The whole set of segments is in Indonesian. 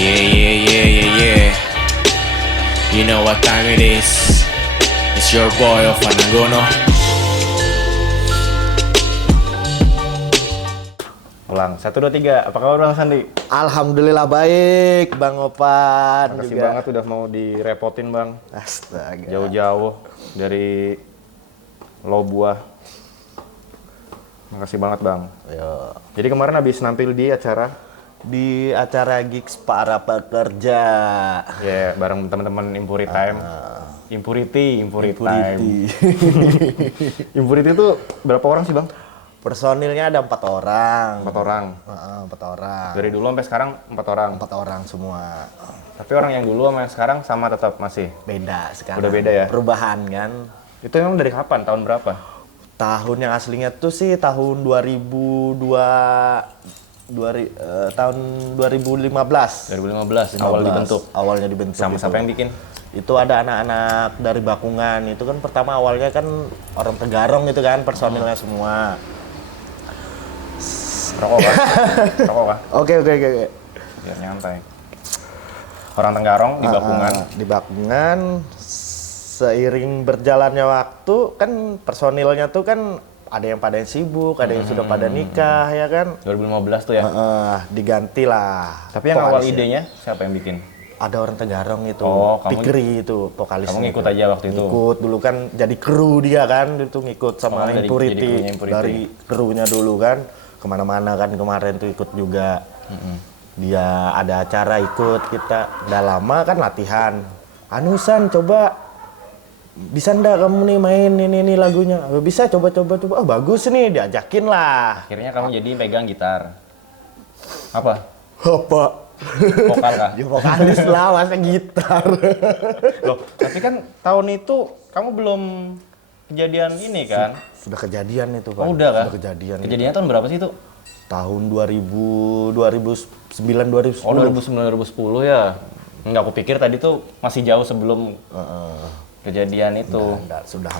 Yeah, yeah, yeah, yeah, yeah. You know what time it is. It's your boy Ofanagono. Ulang, 1, 2, 3. Apa kabar Bang Sandi? Alhamdulillah baik, Bang Opan. Makasih juga. banget udah mau direpotin Bang. Astaga. Jauh-jauh dari Lobuah. Makasih banget Bang. Yo. Jadi kemarin habis nampil di acara Di acara gigs para pekerja. ya bareng teman-teman Impuri Time. Impurity Time. Impurity itu berapa orang sih Bang? Personilnya ada 4 orang. 4 orang. 4 orang. Dari dulu sampai sekarang 4 orang. 4 orang semua. Tapi orang yang dulu sama yang sekarang sama tetap masih. Beda sekarang. Udah beda ya? Perubahan kan. Itu emang dari kapan? Tahun berapa? Tahun yang aslinya tuh sih tahun 2015. 2015 awal dibentuk. Awalnya dibentuk. Sama itu. siapa yang bikin? Itu ada anak-anak dari Bakungan. Itu kan pertama awalnya kan orang Tegarong itu kan personilnya semua. Rokok kah? Rokok kah? Oke. Biar nyantai. Orang Tenggarong di Bakungan. Di Bakungan seiring berjalannya waktu kan personilnya tuh kan ada yang pada sibuk, ada yang sudah pada nikah ya kan. 2015 tuh ya. Diganti lah. Tapi yang awal vokalisnya. idenya siapa yang bikin? Ada orang Tegarong itu, Oh, kamu- Pikri itu vokalisnya. Kamu ngikut itu. aja waktu itu? Ngikut dulu kan jadi kru dia kan, itu ngikut sama Oh, jadi Impurity. krunya Impurity. Dari krunya dulu kan, kemana-mana kan kemarin tuh ikut juga. Dia ada acara ikut kita, udah lama kan latihan. Anusan coba bisa ndak kamu nih main ini lagunya? Bisa coba. Oh bagus nih, diajakin lah. Akhirnya kamu jadi pegang gitar. Apa? Apa? Vokal kah? Ya vokalis lah, masa gitar. Loh, tapi kan tahun itu kamu belum kejadian ini kan? Sudah kejadian itu Pak. Oh, udah kan? Sudah kejadian. Kejadiannya tahun berapa sih itu? Tahun 2009 2010. Oh, 2009 2010 ya. Enggak, aku pikir tadi tuh masih jauh sebelum kejadian itu. Sudah.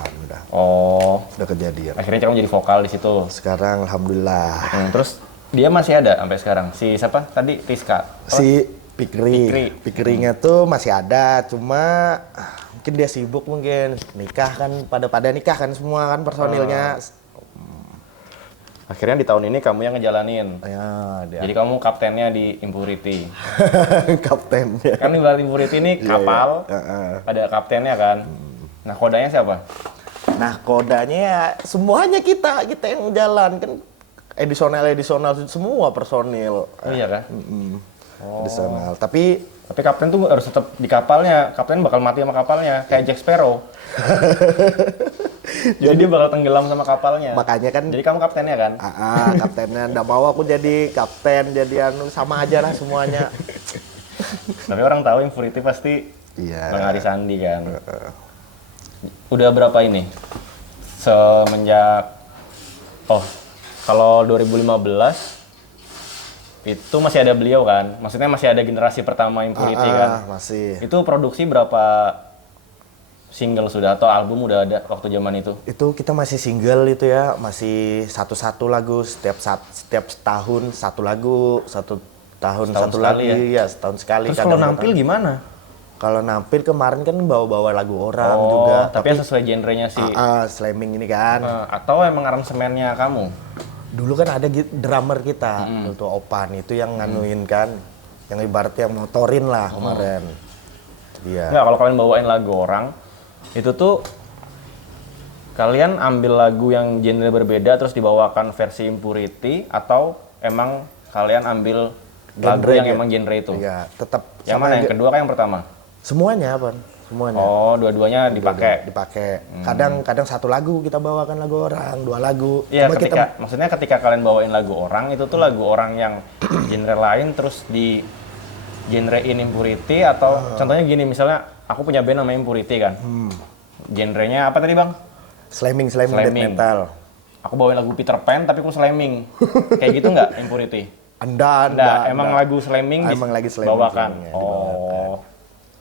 Oh, Sudah kejadian. akhirnya kamu jadi vokal di situ. Sekarang alhamdulillah. Terus dia masih ada sampai sekarang. Si siapa tadi? Rizka. Si Pikri. Pikri. Pikrinya tuh masih ada, cuma mungkin dia sibuk mungkin. Nikah kan, pada nikah kan semua kan personilnya. Akhirnya di tahun ini kamu yang ngejalanin. Ya, dia. Jadi kamu kaptennya di Impurity. Kaptennya. Kan ibarat Impurity ini kapal, ada kaptennya kan. Nah, kodanya siapa? Nah, kodanya ya semuanya kita yang jalan kan edisional semua personil. Oh, iya kan? Edisional. Tapi Kapten tuh harus tetap di kapalnya. Kapten bakal mati sama kapalnya, kayak Jack Sparrow. Jadi dia bakal tenggelam sama kapalnya. makanya kan Jadi kamu kaptennya kan? kaptennya nggak mau aku jadi kapten, jadi sama aja lah semuanya. Tapi orang tahu Impurity pasti Iya. Bang Ari Sandi kan. Udah berapa ini? Semenjak kalau 2015 itu masih ada beliau kan? Maksudnya masih ada generasi pertama Impurity kan? Masih. Itu produksi berapa single sudah atau album udah ada waktu zaman itu? Itu kita masih single itu ya, masih satu lagu setiap tahun satu lagu, satu tahun Setahun satu sekali lagu ya, setahun sekali. Terus kadang kalau nampil gimana? Kalau nampil kemarin kan bawa lagu orang juga, tapi yang sesuai genrenya sih. slamming ini kan. Atau emang aransemennya kamu? Dulu kan ada drummer kita, itu Opan, itu yang nganuin kan, yang ibaratnya motorin lah kemarin. Iya. Nggak, kalau kalian bawain lagu orang, itu tuh kalian ambil lagu yang genre berbeda terus dibawakan versi Impurity, atau emang kalian ambil lagu Genre yang aja. emang genre itu? Iya, tetap. Yang mana? Yang kedua kah yang pertama? Semuanya apa? Semuanya. Oh, dua-duanya dipakai. Dipakai. Kadang satu lagu kita bawakan lagu orang, 2 lagu. Iya, Cuma maksudnya ketika kalian bawain lagu orang, itu tuh lagu orang yang genre lain terus di genrein Impurity, atau contohnya gini, misalnya aku punya band namanya Impurity kan. Genrenya apa tadi Bang? slamming death metal. Aku bawain lagu Peter Pan tapi aku slamming. Kayak gitu nggak Impurity? Anda, Emang lagu slamming Emang lagi slamming, bawakan. slamming, ya, Oh.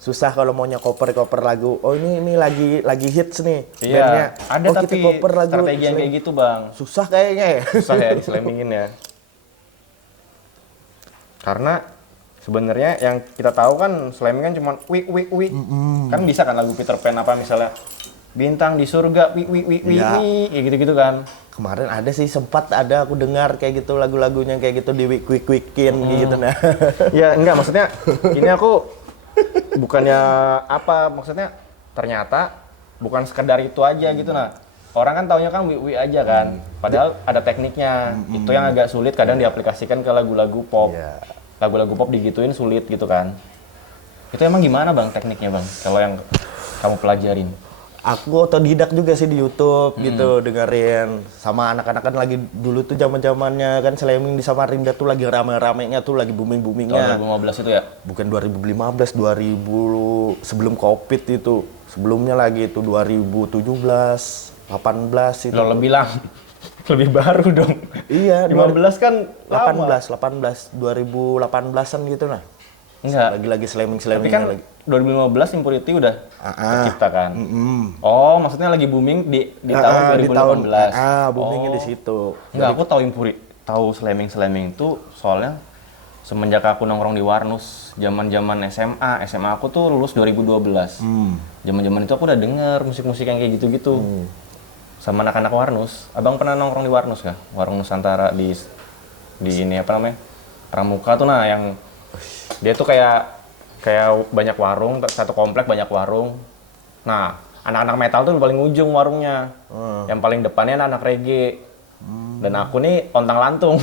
Susah kalau maunya cover lagu. Oh ini lagi hits nih. Iya, bandnya. ada Oh, tapi kita cover lagu strategi yang kayak gitu Bang. susah kayaknya ya. Susah ya di slammingin ya. Karena sebenarnya yang kita tahu kan slamming kan cuma wi. Kan bisa kan lagu Peter Pan apa misalnya bintang di surga wi Iya. kayak gitu-gitu kan. Kemarin ada sih, sempat ada aku dengar kayak gitu lagu-lagunya kayak gitu di wik-wikin gitu nah. Ya enggak, maksudnya ini aku bukannya apa, maksudnya ternyata bukan sekedar itu aja gitu nah. Orang kan taunya kan wi aja kan. Padahal ada tekniknya. Itu yang agak sulit kadang diaplikasikan ke lagu-lagu pop. Iya. Lagu-lagu pop digituin sulit gitu kan. Itu emang gimana Bang tekniknya Bang? Kalau yang kamu pelajarin? Aku otodidak juga sih di YouTube gitu, dengerin sama anak-anak kan lagi dulu tuh zaman-zamannya kan slamming di Samarinda tuh lagi rame-ramenya tuh, lagi booming-boomingnya. Tahun 2015 itu ya? Bukan 2015, 2000 sebelum Covid itu. Sebelumnya lagi itu 2017, 18 itu. Lo lebih lebih baru dong. Iya, 15 kan lama. 18, 2018-an gitu nah. Enggak. Lagi slamming-slamming Tapi kan lagi. 2015 Impurity udah tercipta kan. Oh, maksudnya lagi booming di tahun 2018. Boomingnya di situ. Enggak, aku tahu tahu slamming itu soalnya semenjak aku nongkrong di Warnus, zaman-zaman SMA aku tuh lulus 2012. Zaman-zaman itu aku udah denger musik-musik yang kayak gitu-gitu. Sama anak-anak Warnus. Abang pernah nongkrong di Warnus kah? Warung Nusantara di ini apa namanya? Pramuka tuh nah yang dia tuh kayak banyak warung, satu komplek banyak warung. Nah, anak-anak metal tuh paling ujung warungnya. Yang paling depannya anak-anak reggae. Dan aku nih ontang-lantung.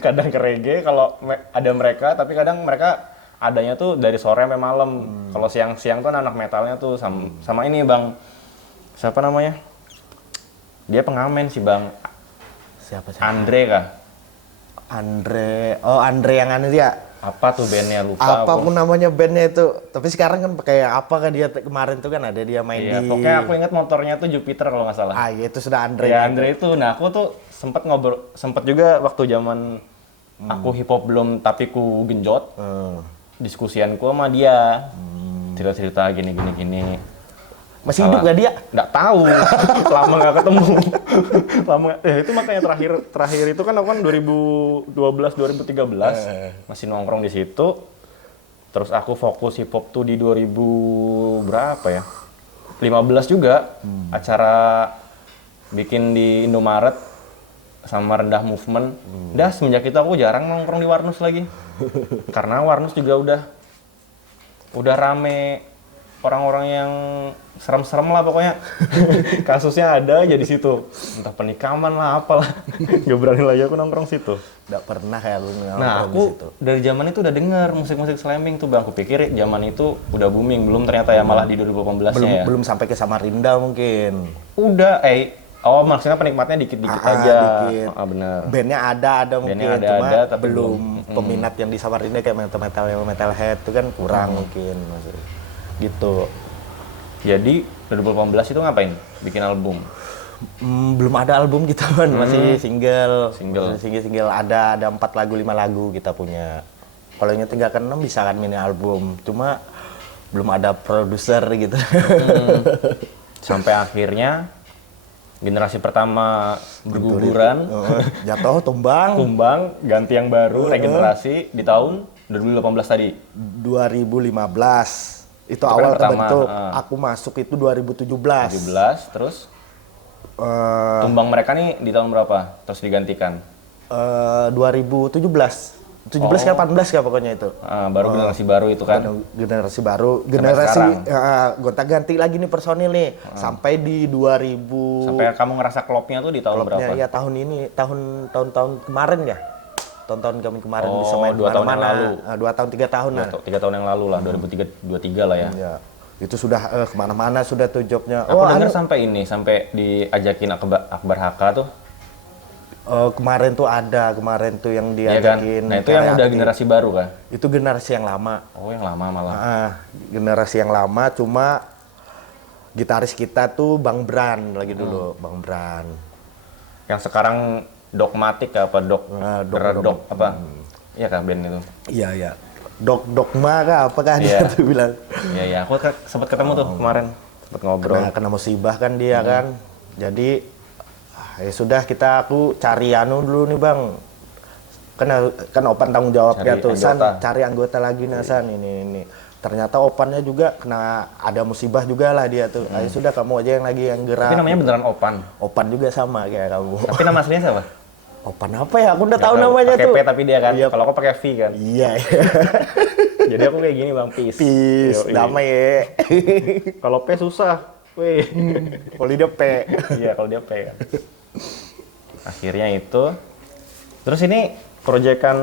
Kadang ke reggae kalau ada mereka, tapi kadang mereka adanya tuh dari sore sampai malam. Kalau siang-siang tuh anak metalnya tuh sama ini Bang. Siapa namanya? Dia pengamen sih Bang. Siapa? Andre kah? Andre yang aneh dia. Apa tuh bandnya lupa Apapun namanya bandnya itu. Tapi sekarang kan kayak apa kan dia kemarin tuh kan ada dia main iya, di. pokoknya aku ingat motornya tuh Jupiter kalau nggak salah. Iya itu sudah Andre. Ya Andre itu. Nah aku tuh sempat juga waktu zaman aku hip hop belum tapi ku genjot. Diskusianku sama dia. Cerita-cerita gini. Masih hidup gak dia? Nggak tahu. Lama nggak ketemu. Itu makanya terakhir itu kan aku kan 2012 2013 masih nongkrong di situ. Terus aku fokus hip hop tuh di 2000 berapa ya? 15 juga. Acara bikin di Indomaret sama Rendah Movement. Dah semenjak itu aku jarang nongkrong di Warnus lagi. Karena Warnus juga udah rame orang-orang yang serem-serem lah pokoknya. Kasusnya ada aja di situ. Entah penikaman lah apalah. Gak berani lagi aku nongkrong situ. Nggak pernah kayak lu nongkrong Nah, di aku situ. dari zaman itu udah denger musik-musik slamming tuh Bang. Aku pikir zaman itu udah booming, belum ternyata ya malah di 2018-nya ya. Belum sampai ke Samarinda mungkin. Udah, maksudnya penikmatnya dikit-dikit aja. Dikit. Bener. Bandnya ada mungkin, Bandnya cuma ada, tapi belum peminat yang di Samarinda kayak metalhead itu kan kurang mungkin maksudnya. Gitu. Jadi 2018 itu ngapain? Bikin album? Belum ada album kita kan, masih single. Masih single ada 4 lagu 5 lagu kita punya. Kalau yang tinggalkan 6 bisa kan mini album, cuma belum ada produser gitu. Sampai akhirnya generasi pertama berguguran, Jatuh, tumbang. ganti yang baru, regenerasi di tahun 2018 tadi. 2015. Itu kan awal pertama, terbentuk. Aku masuk itu 2017. 17, terus tumbang mereka nih di tahun berapa? Terus digantikan? 2017. 17 kan 18 kan pokoknya itu. Baru generasi baru itu kan? Generasi baru. Generasi sekarang. gonta-ganti lagi nih personil nih. Sampai di 2000. Sampai kamu ngerasa klopnya tuh di tahun berapa? Ya tahun ini, tahun kemarin ya. Tahun-tahun kemarin bisa main 2 tahun yang kemana-mana. lalu. 2 tahun 3 tahun lah. 3 tahun yang lalu lah, 2023 lah ya. Ya. Itu sudah kemana-mana sudah tuh jobnya. Aku dengar sampai diajakin Akbar Haka tuh. Kemarin tuh yang Iya kan? diajakin. Nah itu yang udah generasi baru kan? Itu generasi yang lama. Oh yang lama malah. Generasi yang lama, cuma gitaris kita tuh Bang Bran lagi dulu, Bang Bran. Yang sekarang Dogmatik apa Dog apa? Iya kan band itu? Iya. Dogma kah apakah dia tuh bilang. Iya, aku sempat ketemu tuh kemarin, sempat ngobrol. Kena musibah kan dia kan. Jadi ya sudah aku cari dulu nih Bang. kan Opan tanggung jawabnya Cari tuh, San anggota. cari anggota lagi nah San ini. Ternyata Opannya juga kena ada musibah juga lah dia tuh. Ayo sudah kamu aja yang lagi yang gerak. Tapi namanya beneran Opan. Opan juga sama kayak kamu. Tapi nama aslinya siapa? Opan apa ya? Aku udah tahu Nggak namanya pakai tuh. P tapi dia kan. Iya. Kalau aku pakai V kan. Iya. Jadi aku kayak gini Bang, peace. Peace, Yoi. damai ya. Kalau P susah. Wih. Kalau dia P. Iya, kalau dia P kan. Akhirnya itu. Terus ini proyekan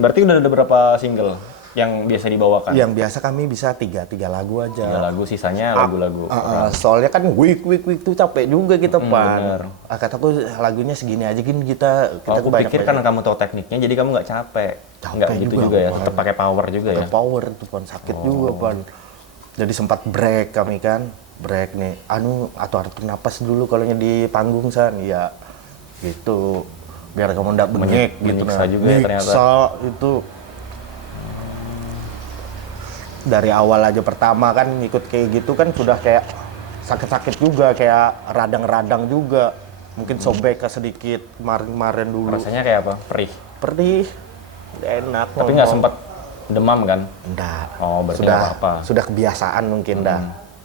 berarti udah ada berapa single yang biasa dibawakan? Yang biasa kami bisa tiga lagu aja. 3 lagu, sisanya lagu-lagu. Soalnya kan week tuh capek juga kita bener. Pan. Kataku lagunya segini aja gini kita Aku pikir karena kamu tahu tekniknya, jadi kamu nggak capek. Nggak gitu juga ya, tetap pakai power juga ya. Power tuh Pan, sakit juga Pan. Jadi sempat break kami kan, break nih. Atur napas dulu kalau di panggung San, ya gitu. Biar kamu ndak bengek gitu menyiksa juga ya ternyata. Menyiksa itu. Dari awal aja pertama kan ikut kayak gitu kan sudah kayak sakit-sakit juga, kayak radang-radang juga. Mungkin sobek sedikit kemarin dulu. Rasanya kayak apa? Perih. Enak. Tapi nggak sempat demam kan? Enggak. Oh, berarti sudah nggak apa-apa. Sudah kebiasaan mungkin dah.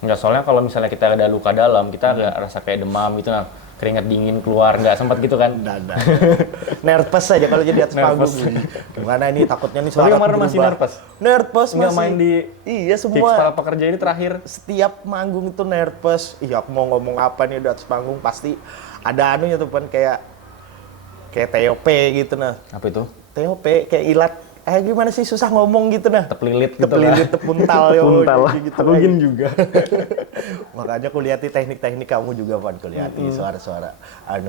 Nggak, soalnya kalau misalnya kita ada luka dalam, kita nggak rasa kayak demam gitu, nah, keringat dingin keluar, nggak sempat gitu kan? Enggak. Nervous aja kalau jadi atas panggung. Gimana ini takutnya nih Tapi suara kemarin masih nervous? Nervous Nggak masih. main di Iya Gigs semua. Para Pekerja ini terakhir. Setiap manggung itu nervous. Iya aku mau ngomong apa nih di atas panggung pasti ada anunya tuh Pan kayak TOP gitu nah. Apa itu? TOP kayak ilat. Gimana sih susah ngomong gitu nah. Tepelilit gitu Tepelilit, lah. tepuntal yo. Puntal. Gitu. Aku gini juga. Makanya aku lihat teknik-teknik kamu juga Pan, aku lihat suara-suara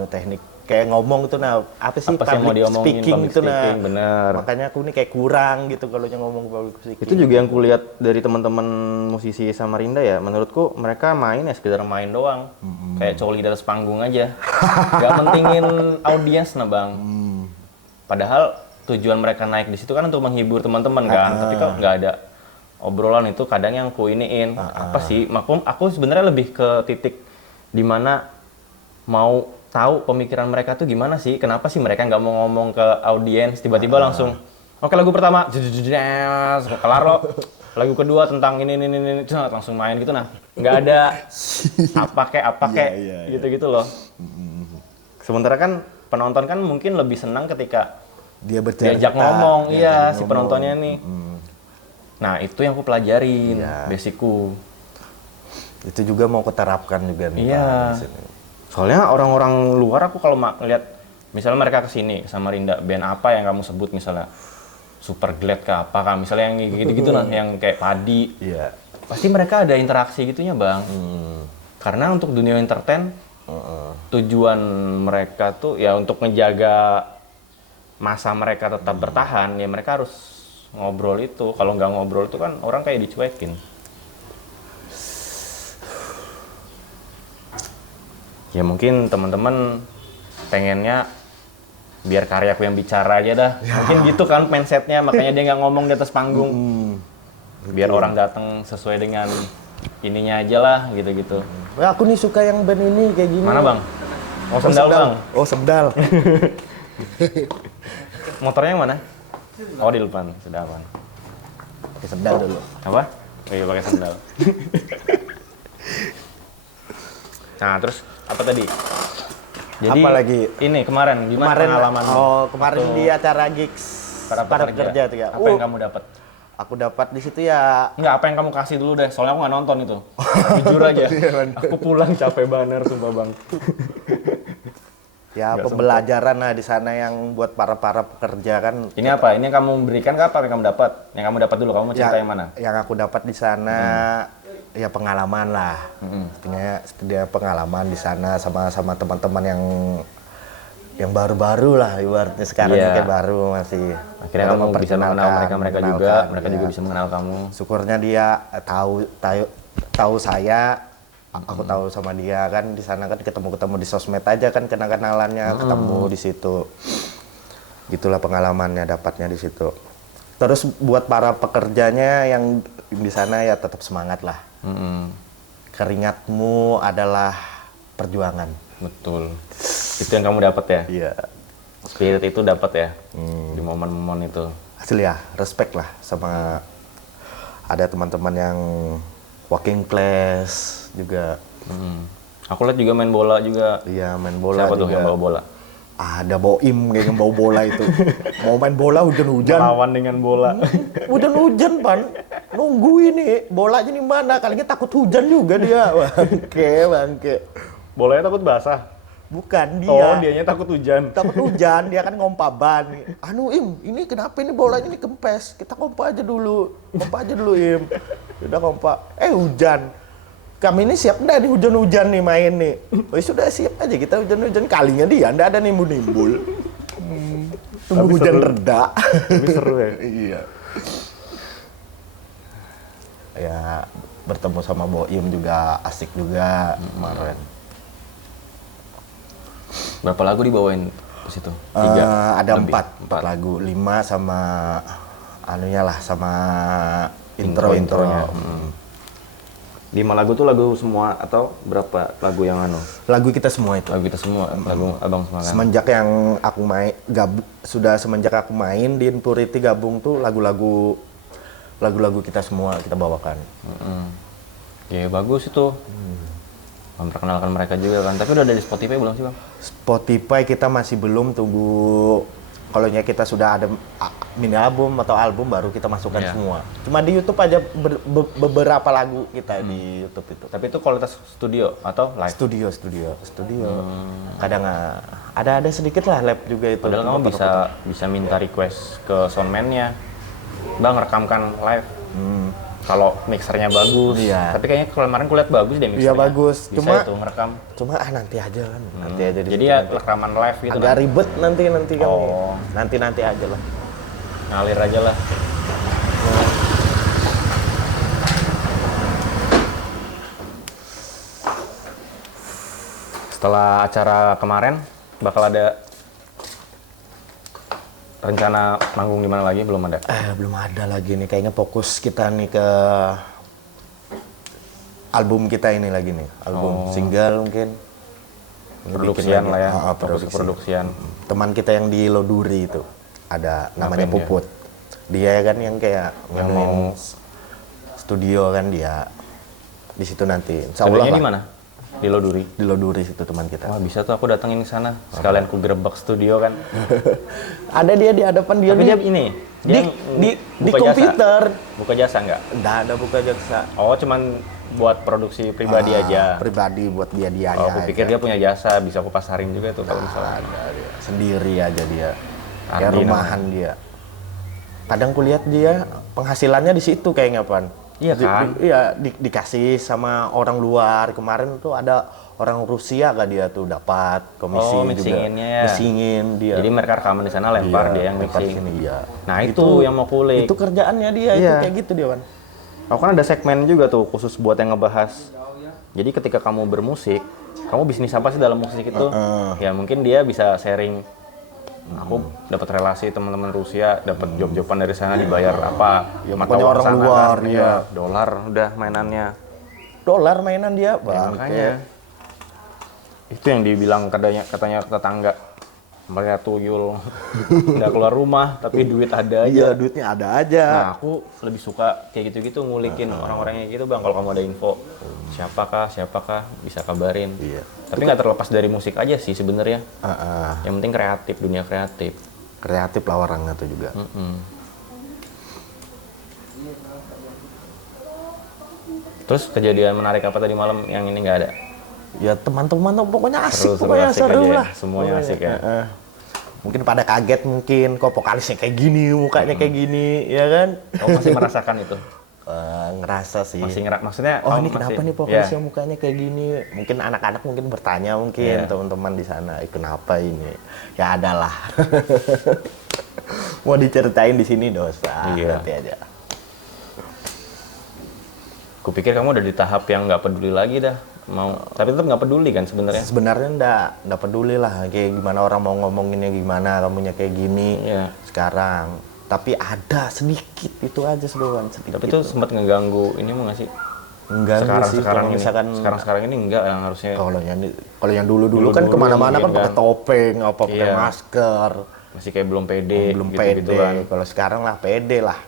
teknik kayak ngomong tuh nah apa sih Apa sih yang mau public diomongin, speaking public itu nah. speaking, bener. Makanya aku nih kayak kurang gitu kalau yang ngomong public speaking. Itu juga yang kulihat dari teman-teman musisi Samarinda ya. Menurutku mereka main ya sekedar main doang. Kayak coli di atas panggung aja. Gak mentingin audiens nah Bang. Padahal tujuan mereka naik di situ kan untuk menghibur teman-teman kan. Tapi kok nggak ada obrolan itu kadang yang ku iniin. Apa sih? Aku sebenarnya lebih ke titik dimana mau tahu pemikiran mereka tuh gimana sih? Kenapa sih mereka nggak mau ngomong ke audiens? Tiba-tiba langsung, oke lagu pertama, kelar lo. Lagu kedua tentang ini, langsung main gitu nah. Nggak ada apa kek, gitu-gitu loh. Sementara kan penonton kan mungkin lebih senang ketika dia bercerita, diajak ngomong, iya si ngomong. penontonnya nih. Nah itu yang aku pelajarin, Iya. basicku. Itu juga mau kuterapkan juga nih. Iya. Pak, di sini. Soalnya orang-orang luar aku kalau lihat, misalnya mereka kesini sama Rinda, band apa yang kamu sebut misalnya, Super Glad ke apa kan, misalnya yang gitu-gitu nah, yang kayak Padi. Iya. Pasti mereka ada interaksi gitunya Bang. Karena untuk dunia entertain, tujuan mereka tuh ya untuk menjaga masa mereka tetap bertahan, ya mereka harus ngobrol itu. Kalau nggak ngobrol itu kan orang kayak dicuekin. Ya mungkin teman-teman pengennya biar karyaku yang bicara aja dah. Mungkin gitu kan mindsetnya, makanya dia nggak ngomong di atas panggung. Biar orang datang sesuai dengan ininya aja lah, gitu-gitu. Aku nih suka yang band ini kayak gini. Mana Bang? Oh sendal Bang? Oh sendal. Motornya yang mana? Oh di depan, sudah Bang. Pakai sendal dulu. Apa? Oh, iya pakai sandal. Nah terus apa tadi? Jadi Apa lagi? ini kemarin gimana pengalaman? Kemarin di acara gigs para pekerja tuh ya. Apa yang kamu dapat? Aku dapat di situ ya. Enggak, apa yang kamu kasih dulu deh, soalnya aku nggak nonton itu. Jujur aja. Aku pulang capek banget, sumpah Bang. Ya Nggak pembelajaran lah di sana yang buat para pekerja kan. Ini apa? Ini yang kamu berikan ke apa yang kamu dapat? Yang kamu dapat dulu, kamu mau cerita yang mana? Yang aku dapat di sana ya pengalaman lah. Artinya dia pengalaman di sana sama teman-teman yang baru-baru lah ibaratnya sekarang Iya. kayak baru masih. Akhirnya kamu bisa mengenal mereka juga, mereka juga bisa mengenal kamu. Syukurnya dia tahu saya, aku tahu sama dia kan di sana kan ketemu di sosmed aja kan kenalannya ketemu di situ. Gitulah pengalamannya dapatnya di situ. Terus buat para pekerjanya yang di sana ya tetap semangat lah. Keringatmu adalah perjuangan. Betul. Itu yang kamu dapat ya? Iya. Spirit itu dapat ya di momen-momen itu. Asli ya, respect lah sama ada teman-teman yang working class juga. Aku lihat juga main bola juga. Iya, main bola Siapa tuh juga. yang bawa bola? Ada Boim kayak yang bawa bola itu. Mau main bola hujan-hujan. Lawan dengan bola. Hujan-hujan, Pan. Nunggu ini, bolanya di mana? Kalinya takut hujan juga dia. Bangke. Bolanya takut basah. Bukan dia. Oh, dianya takut hujan. Takut hujan, dia kan ngompa ban. Anu Im, ini kenapa ini bolanya ini kempes? Kita ngompa aja dulu. Ngompa aja dulu Im. Udah ngompa. Hujan. Kami ini siap enggak nih hujan-hujan nih main nih. Oh sudah siap aja kita hujan-hujan. Kalinya dia enggak ada nimbul-nimbul. Tunggu hujan reda. Tapi seru ya. Iya. Ya bertemu sama Boim juga asik juga kemarin. Berapa lagu dibawain ke situ? 3? Ada Lebih? 4 lagu, 5 sama anunya lah sama intro-intronya. 5 lagu tuh lagu semua atau berapa lagu yang anu? Lagu kita semua itu. Lagu kita semua, lagu abang semua kan? Semenjak yang aku semenjak aku main di Impurity gabung tuh lagu-lagu kita semua kita bawakan. Ya bagus itu. Memperkenalkan mereka juga kan. Tapi udah ada di Spotify belum sih bang? Spotify kita masih belum, tunggu kalau kita sudah ada mini album atau album baru kita masukkan semua. Cuma di YouTube aja beberapa lagu kita di YouTube itu. Tapi itu kualitas studio atau live? Studio. Kadang ada sedikit lah lab juga itu. Padahal kamu bisa minta request ke soundman-nya, bang rekamkan live. Kalau mixernya bagus, tapi kayaknya kemarin kulihat bagus deh mixernya. Iya bagus, bisa itu ngerekam. Cuma nanti aja kan, nanti aja. Jadi ya rekaman live gitu. Agak ribet nanti kan. Oh. Nanti aja lah. Ngalir aja lah. Setelah acara kemarin, bakal ada rencana manggung di mana lagi? Belum ada? Belum ada lagi nih. Kayaknya fokus kita nih ke album kita ini lagi nih. Album single mungkin. Produksian lah ya. Produksian. Teman kita yang di Loduri itu ada namanya Puput. Dia kan yang kayak mau studio kan dia. Di situ nanti. Studionya di mana? Di Loduri. Di Loduri situ teman kita. Wah, bisa tuh aku datengin ke sana. Sekalian ku gerebek studio kan. Ada dia di hadapan dia. Tapi dia ini di komputer. Buka jasa nggak? Nggak ada buka jasa. Oh, cuman buat produksi pribadi aja. Pribadi buat dia aja. Oh, aku pikir dia punya jasa, bisa aku pasarin juga tuh kalau misalnya. Ada dia. Sendiri aja dia. Ardi Kayak rumahan dia. Kadang kulihat dia penghasilannya di situ kayaknya, Pan. Iya kan? Dikasih sama orang luar. Kemarin tuh ada orang Rusia gak dia tuh dapat komisi juga. Mixingin dia. Jadi mereka rekaman di sana lempar dia yang mixing. Iya. Nah, itu yang mau kulik. Itu kerjaannya dia itu kayak gitu dia, Pan. Aku kan ada segmen juga tuh khusus buat yang ngebahas. Jadi ketika kamu bermusik, kamu bisnis apa sih dalam musik itu? Ya mungkin dia bisa sharing. Aku dapat relasi teman-teman Rusia, dapat job-joban dari sana dibayar apa? Ya pokoknya orang luar kan. Ya. Dolar udah mainannya. Dolar mainan dia, Bang. Makanya. Itu yang dibilang katanya tetangga. Melihat tuyul nggak keluar rumah tapi duit ada aja. Iya, duitnya ada aja. Nah, aku lebih suka kayak gitu-gitu ngulikin orang-orangnya gitu, Bang. Kalau kamu ada info siapakah bisa kabarin. Iya. Tapi nggak terlepas dari musik aja sih sebenarnya. Yang penting kreatif, dunia kreatif. Kreatif lah orangnya tuh juga. Terus kejadian menarik apa tadi malam yang ini nggak ada? Ya teman-teman pokoknya asik, seru lah. Semuanya asik ya. Mungkin pada kaget mungkin kok vokalisnya kayak gini, mukanya kayak gini, ya kan? Kamu masih merasakan itu? Ngerasa sih. Maksudnya ini kenapa nih vokalisnya mukanya kayak gini? Mungkin anak-anak mungkin bertanya mungkin teman-teman di sana, kenapa ini? Ya adalah. Mau diceritain di sini dosa. Nanti aja. Kupikir kamu udah di tahap yang nggak peduli lagi dah. Tapi tetap nggak peduli kan sebenarnya? Sebenarnya nggak peduli lah, kayak gimana orang mau ngomonginnya gimana, kamunya kayak gini sekarang. Tapi ada sedikit itu aja sebenarnya. Tapi itu sempat ngeganggu ini mau nggak sih? Enggak sih, sekarang kalau ini. misalkan Sekarang ini enggak yang harusnya. kalau yang dulu kan Dulu-dulu kemana-mana mungkin kan pakai kan. topeng, apa pakai Iya. masker, Masih kayak belum pede, belum gitu-gitu pede. kan. Kalau sekarang lah pede lah.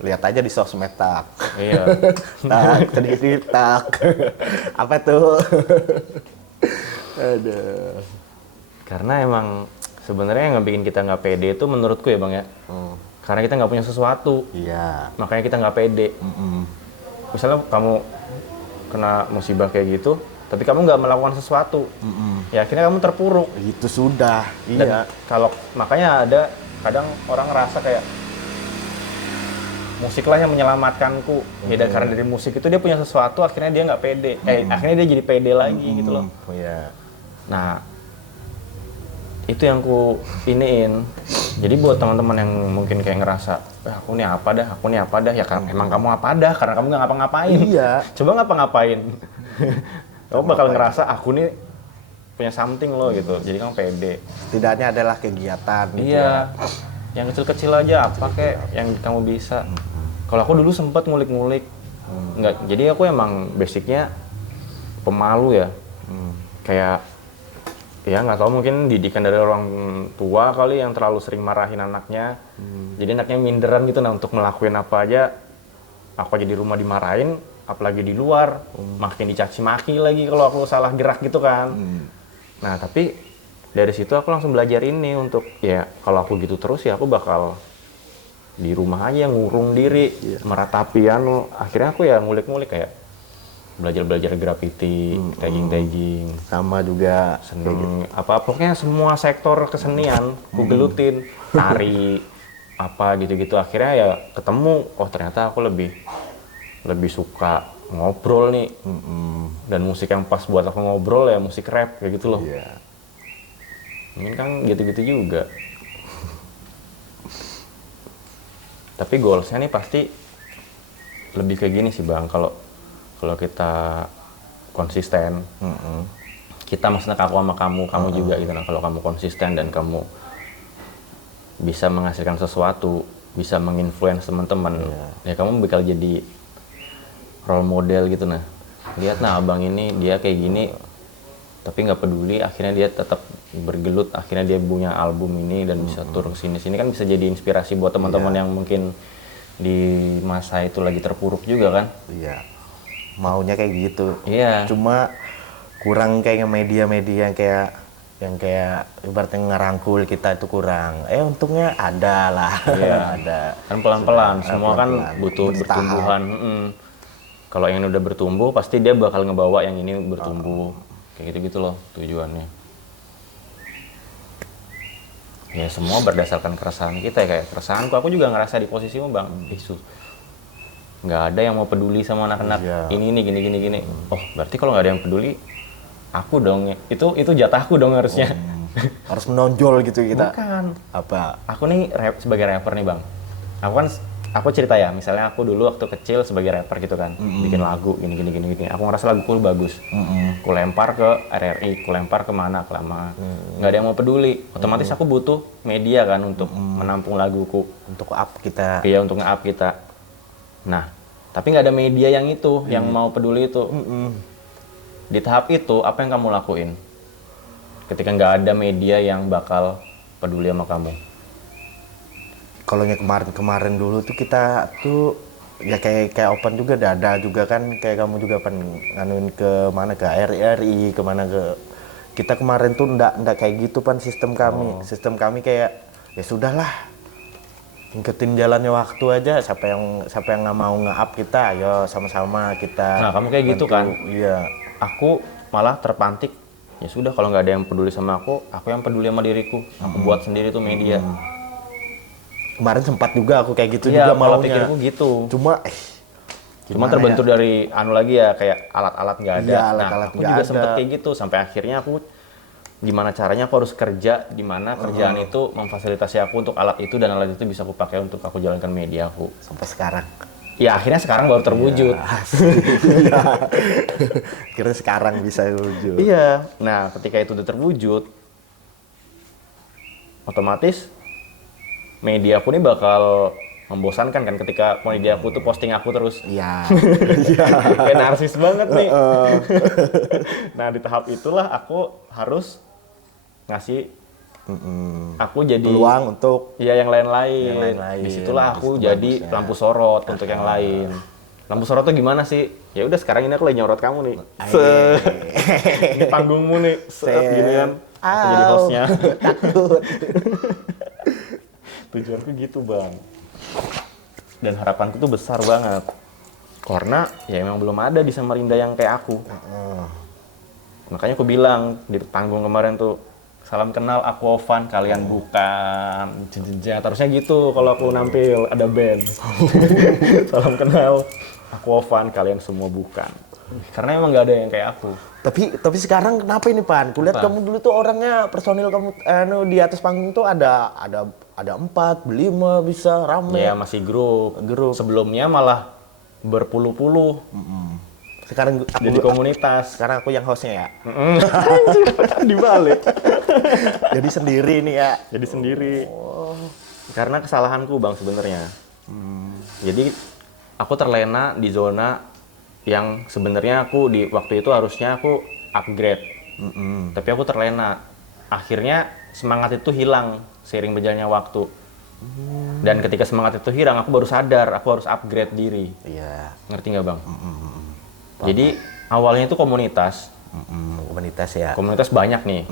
Lihat aja di sosmed tak. Iya. Tak, sedikit tak. Apa tuh? Aduh. Karena emang sebenarnya yang bikin kita nggak pede itu menurutku ya Bang ya. Karena kita nggak punya sesuatu, Iya. makanya kita nggak pede. Misalnya kamu kena musibah kayak gitu, tapi kamu nggak melakukan sesuatu, ya akhirnya kamu terpuruk. Itu sudah. Dan Iya. kalau makanya ada kadang orang ngerasa kayak musiklah yang menyelamatkanku. Ya dan karena dari musik itu dia punya sesuatu, akhirnya dia nggak pede. Akhirnya dia jadi pede lagi gitu loh. Iya. Nah, itu yang ku iniin. Jadi buat teman-teman yang mungkin kayak ngerasa, aku nih apa dah, ya kan emang kamu apa dah, karena kamu nggak ngapa-ngapain. Iya. Coba ngapa-ngapain. Kamu bakal ngerasa aku nih punya something loh gitu. Jadi kamu pede. Setidaknya adalah kegiatan gitu Iya. ya. Yang kecil-kecil aja apa kayak yang kamu bisa. Kalau aku dulu sempet ngulik-ngulik. Nggak, jadi aku emang basicnya pemalu ya. Kayak ya nggak tahu mungkin didikan dari orang tua kali yang terlalu sering marahin anaknya. Jadi anaknya minderan gitu nah untuk ngelakuin apa aja. Aku aja di rumah dimarahin, apalagi di luar makin dicaci maki lagi kalau aku salah gerak gitu kan. Nah tapi dari situ aku langsung belajar ini untuk ya kalau aku gitu terus ya aku bakal di rumah aja ngurung diri, meratapi anu. Akhirnya aku ya ngulik-ngulik kayak belajar graffiti, tagging, Sama juga seni, apa pokoknya semua sektor kesenian aku gelutin, tari, apa gitu-gitu. Akhirnya ya ketemu, oh ternyata aku lebih suka ngobrol nih. Dan musik yang pas buat aku ngobrol ya musik rap kayak gitu loh. Iya. Mungkin kan gitu-gitu juga. Tapi goalsnya nih pasti lebih kayak gini sih Bang, kalau kita konsisten, kita maksudnya aku sama kamu juga gitu. Nah kalau kamu konsisten dan kamu bisa menghasilkan sesuatu, bisa menginfluence teman-teman, ya kamu bakal jadi role model gitu. Nah lihat nah abang ini dia kayak gini, tapi nggak peduli, akhirnya dia tetap bergelut, akhirnya dia punya album ini dan bisa turun sini kan bisa jadi inspirasi buat teman-teman yang mungkin di masa itu lagi terpuruk juga kan. Iya. Maunya kayak gitu. Iya. Cuma kurang kayaknya media-media yang kayak ibaratnya ngerangkul kita itu kurang. Untungnya ada lah. Iya. Ada. Kan pelan-pelan, Sudah, semua kan pelan-pelan. butuh Bertahap. pertumbuhan. Kalau yang udah bertumbuh, pasti dia bakal ngebawa yang ini bertumbuh. Kayak gitu-gitu loh tujuannya. Ya semua berdasarkan keresahan kita ya, kayak keresahanku. Aku juga ngerasa di posisimu Bang. Nggak ada yang mau peduli sama anak-anak Iya. ini gini. Oh berarti kalau nggak ada yang peduli, aku dong. Itu jatahku dong harusnya. Harus menonjol gitu kita. Bukan. Apa? Aku nih sebagai rapper nih Bang. Aku cerita ya, misalnya aku dulu waktu kecil sebagai rapper gitu kan, bikin lagu gini. Aku ngerasa laguku bagus. Aku lempar ke RRI, aku lempar kemana, nggak ada yang mau peduli. Otomatis aku butuh media kan untuk menampung laguku. Untuk up kita. Iya, untuk nge-up kita. Nah, tapi nggak ada media yang itu, yang mau peduli itu. Di tahap itu, apa yang kamu lakuin? Ketika nggak ada media yang bakal peduli sama kamu. Kalau yang kemarin dulu tuh kita tuh ya kayak open juga ada juga kan, kayak kamu juga nganuin ke mana, ke RRI kemana, ke kita kemarin tuh ndak kayak gitu sistem sistem kami kayak ya sudahlah, ngikutin jalannya waktu aja, siapa yang nggak mau nge-up kita, ayo sama-sama kita. Nah, kamu kayak gitu bantu. kan? Iya. Aku malah terpantik, ya sudah kalau nggak ada yang peduli sama aku yang peduli sama diriku. Aku buat sendiri tuh media. Kemarin sempat juga aku kayak gitu Iya, juga malah maunya. pikirku gitu. Cuma Cuma gimana terbentur ya? dari anu lagi ya, kayak alat-alat nggak ada. Iya, Nah, alat-alat aku nggak juga ada. sempet kayak gitu. Sampai akhirnya aku gimana caranya aku harus kerja di mana kerjaan itu memfasilitasi aku untuk alat itu, dan alat itu bisa aku pakai untuk aku jalankan media aku. Sampai sekarang. Ya akhirnya sekarang baru terwujud. Iya. Kira sekarang bisa wujud. Iya. Nah, ketika itu udah terwujud, otomatis media aku ini bakal membosankan kan ketika ponidia aku tuh posting aku terus. Iya. Kayak narsis banget nih. Nah di tahap itulah aku harus ngasih aku jadi Peluang untuk ya yang lain-lain. Yang lain-lain. Disitulah aku Itu jadi bagusnya. lampu sorot untuk yang lain. Lampu sorot tuh gimana sih? Ya udah sekarang ini aku lagi nyorot kamu nih. Ini panggungmu nih. Gini kan. Aku jadi hostnya. Takut. Tujuanku gitu bang. Dan harapanku tuh besar banget. Karena ya emang belum ada di Samarinda yang kayak aku. Makanya aku bilang di panggung kemarin tuh, salam kenal aku Ovan, kalian bukan. Jenjang, harusnya gitu kalau aku nampil ada band. Salam kenal aku Ovan, kalian semua bukan. Karena emang nggak ada yang kayak aku. Tapi sekarang kenapa ini Pan? Kulihat Apa? kamu dulu tuh orangnya personil kamu di atas panggung tuh ada 4, 5 bisa rame. Ya masih grup. Sebelumnya malah berpuluh-puluh. Sekarang aku Jadi komunitas. sekarang aku yang hostnya ya. Dibalik. Jadi sendiri nih ya. Jadi sendiri. Karena kesalahanku bang sebenarnya. Jadi aku terlena di zona yang sebenarnya aku di waktu itu harusnya aku upgrade. Tapi aku terlena. Akhirnya semangat itu hilang seiring berjalannya waktu. Dan ketika semangat itu hilang, aku baru sadar aku harus upgrade diri. Iya. Ngerti nggak bang? Jadi awalnya itu komunitas. Komunitas ya. Komunitas banyak nih.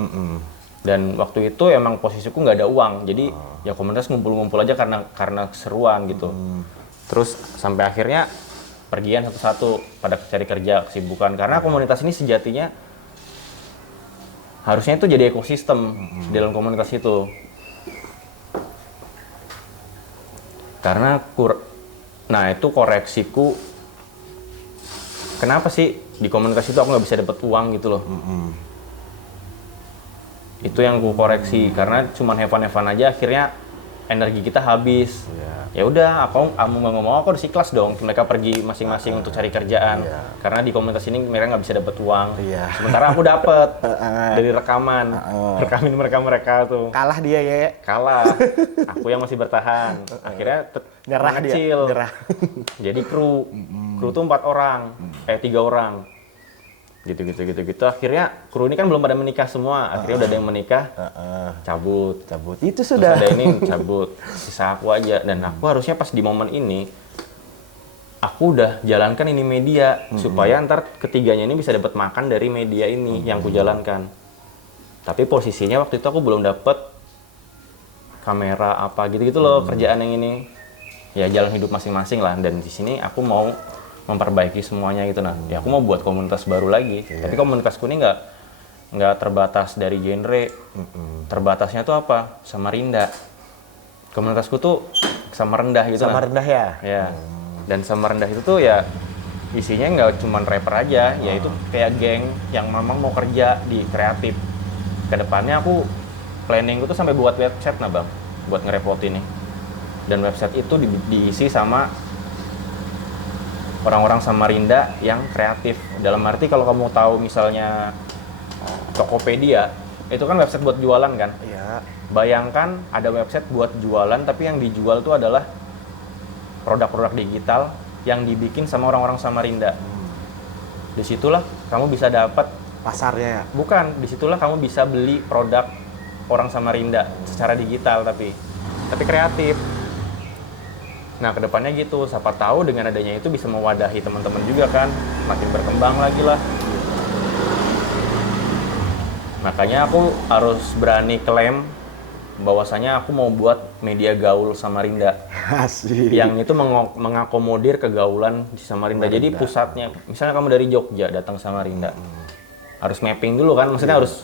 Dan waktu itu emang posisiku nggak ada uang. Jadi ya komunitas ngumpul-ngumpul aja karena keseruan gitu. Terus sampai akhirnya pergian satu-satu pada cari kerja, kesibukan. Karena komunitas ini sejatinya harusnya itu jadi ekosistem di dalam komunitas itu. Karena nah itu koreksiku. Kenapa sih di komunitas itu aku nggak bisa dapat uang gitu loh? Itu yang ku koreksi karena cuman have fun aja akhirnya energi kita habis. Ya udah, aku mau nggak mau aku harus ikhlas dong. Mereka pergi masing-masing untuk cari kerjaan. Karena di komunitas ini mereka nggak bisa dapat uang. Sementara aku dapat dari rekaman, rekamin mereka tuh. Kalah dia ya. Kalah, aku yang masih bertahan. Akhirnya Nyerah dia. kecil. Nyerah. Jadi kru tuh 4 orang, 3 orang. Gitu. Akhirnya kru ini kan belum pada menikah semua. Akhirnya udah ada yang menikah, cabut. Itu Terus sudah. ada ini cabut, sisa aku aja. Dan aku harusnya pas di momen ini, aku udah jalankan ini media supaya ntar ketiganya ini bisa dapat makan dari media ini yang ku jalankan. Tapi posisinya waktu itu aku belum dapet kamera apa gitu loh kerjaan yang ini. Ya jalan hidup masing-masing lah. Dan di sini aku mau memperbaiki semuanya gitu nah. Ya aku mau buat komunitas baru lagi. Tapi komunitasku ini nggak terbatas dari genre. Terbatasnya tuh apa? Samarinda. Komunitasku tuh Samarinda gitu Sama nah. rendah ya. Ya. Dan Samarinda itu tuh ya isinya nggak cuma rapper aja, ya itu kayak geng yang memang mau kerja di kreatif. Kedepannya aku planningku tuh sampai buat website nah bang, buat ngerepotin nih. Dan website itu diisi sama orang-orang Samarinda yang kreatif. Dalam arti kalau kamu tahu misalnya Tokopedia, itu kan website buat jualan kan? Iya. Bayangkan ada website buat jualan, tapi yang dijual itu adalah produk-produk digital yang dibikin sama orang-orang Samarinda. Disitulah kamu bisa dapat Pasarnya ya. bukan, disitulah kamu bisa beli produk orang Samarinda secara digital tapi kreatif. Nah kedepannya gitu, siapa tahu dengan adanya itu bisa mewadahi teman-teman juga kan, makin berkembang lagi lah. Makanya aku harus berani klaim bahwasanya aku mau buat media gaul Samarinda. Asik. Yang itu mengakomodir kegaulan di Samarinda. Jadi pusatnya, misalnya kamu dari Jogja datang Samarinda, harus mapping dulu kan, maksudnya harus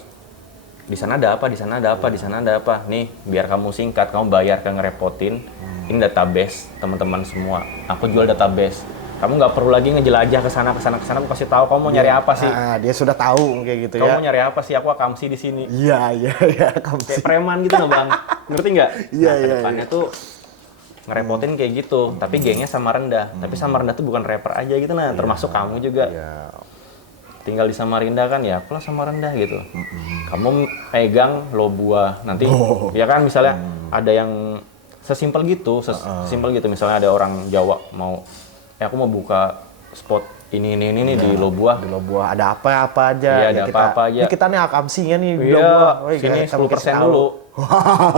di sana ada apa, di sana ada apa, di sana ada apa. Nih, biar kamu singkat, kamu bayar ke ngerepotin. Ini database teman-teman semua. Aku jual database. Kamu nggak perlu lagi ngejelajah ke sana. Aku kasih tahu kamu mau nyari apa sih. Dia sudah tahu kayak gitu Kamu ya. mau nyari apa sih? Aku akamsi di sini. Iya, kamu Kayak preman gitu nggak bang? Ngerti nggak? Iya, Nah, iya, kedepannya tuh ngerepotin kayak gitu. Tapi gengnya Samarinda. Tapi Samarinda tuh bukan rapper aja gitu nah. Termasuk kamu juga. Iya. Tinggal di Samarinda kan ya, akulah Samarinda gitu. Kamu pegang lo buah nanti, ya kan misalnya ada yang sesimpel gitu, sesimpel gitu. Misalnya ada orang Jawa mau, aku mau buka spot ini di Lobuah. Di Lobuah ada apa-apa aja. Iya, ada apa-apa aja. Ini kita nih akamsinya nih di Iya, Lobuah. Woi, sini kita mau 10% kasih tahu. dulu.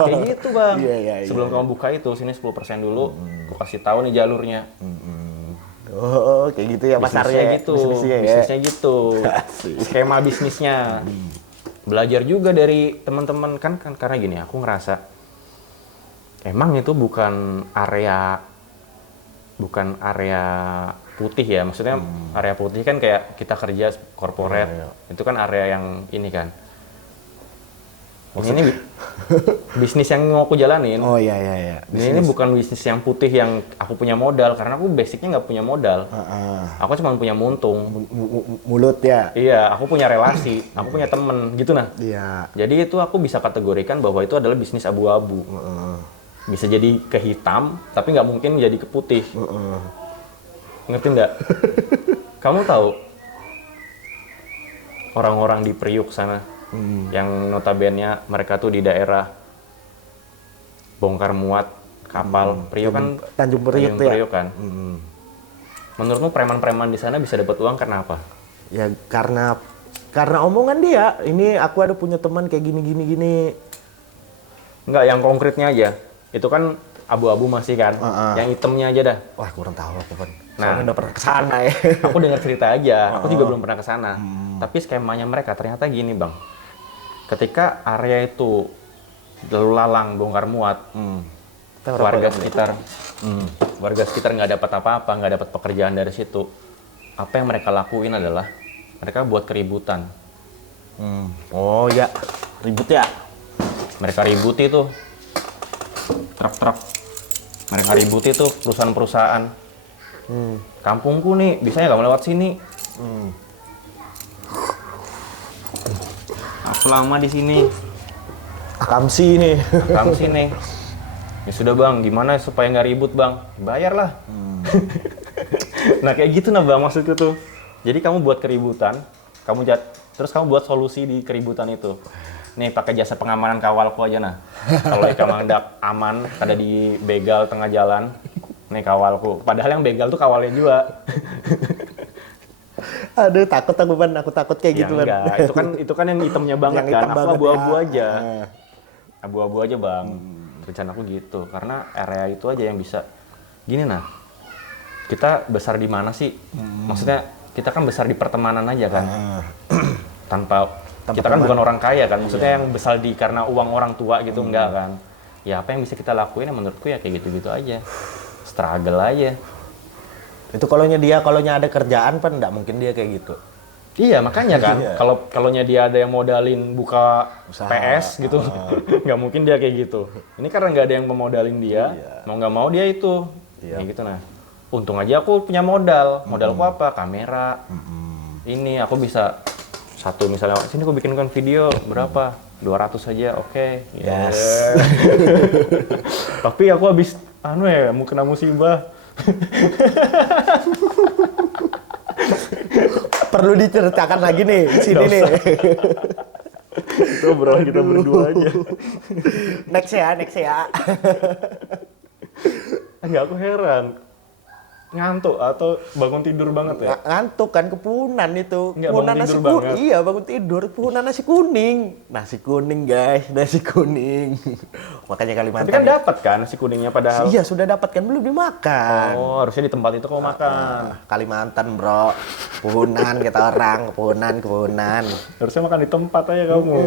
Kayak gitu bang. Iya. Sebelum kamu buka itu, sini 10% dulu. Aku kasih tahu nih jalurnya. Oh, kayak gitu ya pasarnya. Gitu. Bisnisnya ya. Bisnisnya gitu. Asik. Skema bisnisnya. Belajar juga dari teman-teman kan karena gini, aku ngerasa emang itu bukan area putih ya, maksudnya area putih kan kayak kita kerja corporate, itu kan area yang ini kan. Ini bisnis yang mau aku jalanin. Oh iya. Ini bukan bisnis yang putih yang aku punya modal, karena aku basicnya nggak punya modal. Aku cuma punya muntung. Mulut ya. Iya, aku punya relasi, aku punya temen gitu nah. Iya. Jadi itu aku bisa kategorikan bahwa itu adalah bisnis abu-abu. Bisa jadi ke hitam, tapi nggak mungkin jadi ke putih. Ngerti nggak? Kamu tahu orang-orang di Priuk sana, yang notabene mereka tuh di daerah bongkar muat kapal. Priuk kan Tanjung Priuk tuh ya. Priuk kan. Menurutmu preman-preman di sana bisa dapat uang karena apa? Ya karena omongan dia. Ini aku ada punya teman kayak gini. Enggak, yang konkretnya aja. Itu kan abu-abu masih kan. Yang hitamnya aja dah. Wah, kurang tahu aku kan. Nah, Soalnya udah pernah kesana ya. Aku dengar cerita aja. Aku juga belum pernah ke sana. Tapi skemanya mereka ternyata gini, Bang. Ketika area itu lalu lalang bongkar muat, warga sekitar nggak dapat apa-apa, nggak dapat pekerjaan dari situ. Apa yang mereka lakuin adalah mereka buat keributan. Oh ya, ribut ya. Mereka ributi tuh truk-truk. Mereka ributi tuh perusahaan-perusahaan. Kampungku nih, bisanya nggak mau lewat sini. Aku lama di sini. Akamsi nih. Akamsi nih. Ya sudah bang, gimana supaya nggak ribut bang? Bayarlah. Nah kayak gitu nah bang maksudku tuh. Jadi kamu buat keributan, terus kamu buat solusi di keributan itu. Nih pakai jasa pengamanan kawalku aja nah. Kalau ikan mandak aman, ada di begal tengah jalan, nih kawalku. Padahal yang begal tuh kawalnya juga. Aduh, takut aku takut kayak gitu kan. Enggak, itu kan yang hitamnya banget Yang kan. hitam Aku banget abu-abu ya. aja. Abu-abu aja bang. Rencana aku gitu, karena area itu aja yang bisa. Gini nah, kita besar di mana sih? Maksudnya kita kan besar di pertemanan aja kan. Tanpa kita kan bukan orang kaya kan. Maksudnya yang besar karena uang orang tua gitu enggak kan. Ya apa yang bisa kita lakuin menurutku ya kayak gitu-gitu aja. Struggle aja. Itu kalau ada kerjaan kan enggak mungkin dia kayak gitu. Iya makanya kan, kalau dia ada yang modalin buka Usaha. PS gitu, nggak mungkin dia kayak gitu. Ini karena nggak ada yang memodalin dia, mau nggak mau dia itu, kayak gitu nah. Untung aja aku punya modalku apa? Kamera. Ini aku bisa satu misalnya, sini aku bikinkan video berapa? 200 saja, oke. Yes. Tapi aku habis mau kena musibah. Perlu diceritakan lagi nih di sini nih. Itu bro, kita berdua aja. Next ya. Enggak, aku heran. Ngantuk atau bangun tidur banget ya? Ngantuk kan kepunan itu. Nggak, Kepunan bangun nasi tidur kuning. banget. Iya, bangun tidur. Kepunan nasi kuning. Nasi kuning guys, nasi kuning. Makanya Kalimantan. Tapi kan dapat kan nasi kuningnya padahal. Iya, sudah dapat kan belum dimakan. Oh, harusnya di tempat itu kau makan. Kalimantan, Bro. Kepunan kita orang, kepunan. Harusnya makan di tempat aja kamu.